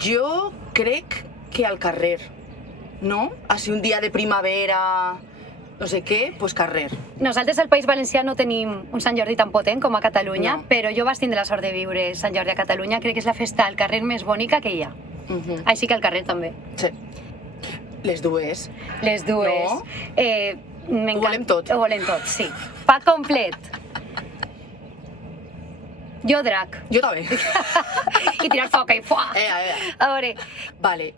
Jo crec que al carrer, no? Així un dia de primavera, no sé què, doncs carrer. Nosaltres al País Valencià no tenim un Sant Jordi tan potent com a Catalunya, No. però jo vaig tindre la sort de viure Sant Jordi a Catalunya. Crec que és la festa al carrer més bonica que hi ha. Així que al carrer també. Sí. Les dues. Les dues. No? M'encanta. Ho volem tot. Ho volem tot, sí. Pack complet. Jo drac. Jo també. I tirar foc i fuà. A veure, Vale,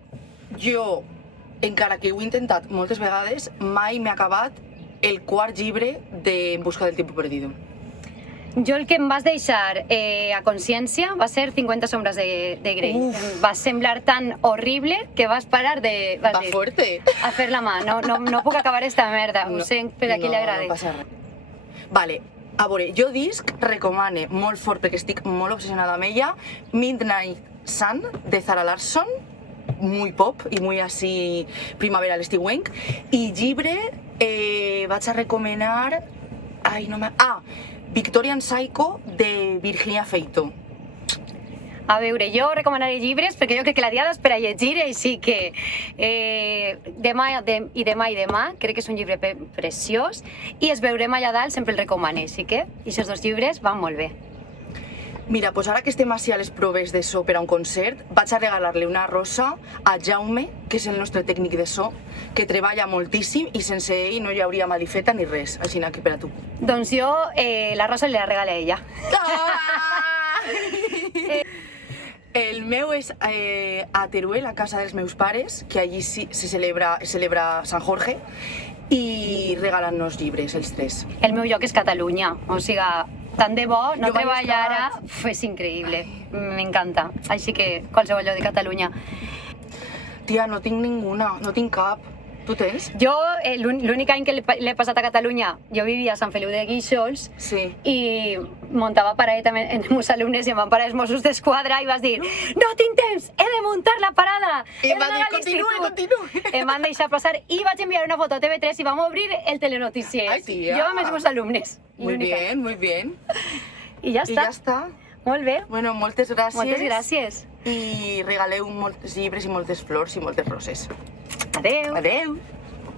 jo, encara que ho he intentat moltes vegades, mai m'he acabat el quart llibre de En busca del tiempo perdido. jo el que em vas deixar a consciència va ser 50 sombres de Grey. Em va semblar tan horrible que vas parar de... Vas Va dir, fuerte. a fer la mà. No puc acabar esta merda. Ho sé per a qui li agrada. No passa res. Vale, a veure, jo disc recomane molt fort, perquè estic molt obsessionada amb ella, Midnight Sun, de Zara Larsson, muy pop i muy así primavera al estiuenc, i llibre vaig a recomanar... Ai, no me... Victorian Psycho, de Virginia Feito. A veure, jo recomanaré llibres perquè jo crec que la diada és per a llegir, així que demà, crec que és un llibre preciós, i es veurem allà dalt, sempre el recomane, així que aquests dos llibres van molt bé. Mira, pues ara que estem així a les proves de so per a un concert, vaig a regalar-li una rosa a Jaume, que és el nostre tècnic de so, que treballa moltíssim i sense ell no hi hauria malifeta ni res, així que per a tu. Doncs jo la rosa li la regalé a ella. El meu és a Teruel, a casa dels meus pares, que allí se celebra Sant Jorge, i regalen-nos llibres, els tres. El meu lloc és Catalunya, o sigui, tant de bo, no Jo mai he treballar ara, estat. és increïble, m'encanta. Així que qualsevol lloc de Catalunya. Tia, no tinc ninguna, no tinc cap. Tu tens? Jo, l'únic any que l'he passat a Catalunya, jo vivia a Sant Feliu de Guíxols Sí. i muntava parada amb els meus alumnes i em van parar els Mossos d'Esquadra i vas dir no tinc temps, he de muntar la parada, I he em van d'anar dir, a l'institut. continue. Em van deixar passar i vaig enviar una foto a TV3 i vam obrir el Telenoticias. Ai, tia. Jo amb els meus alumnes. Muy L'única. bien, muy bien. I ja I està. ja està. Molt bé. Bueno, moltes gràcies. Moltes gràcies. I regaleu molts llibres i moltes flors i moltes roses. Adeu. Adeu.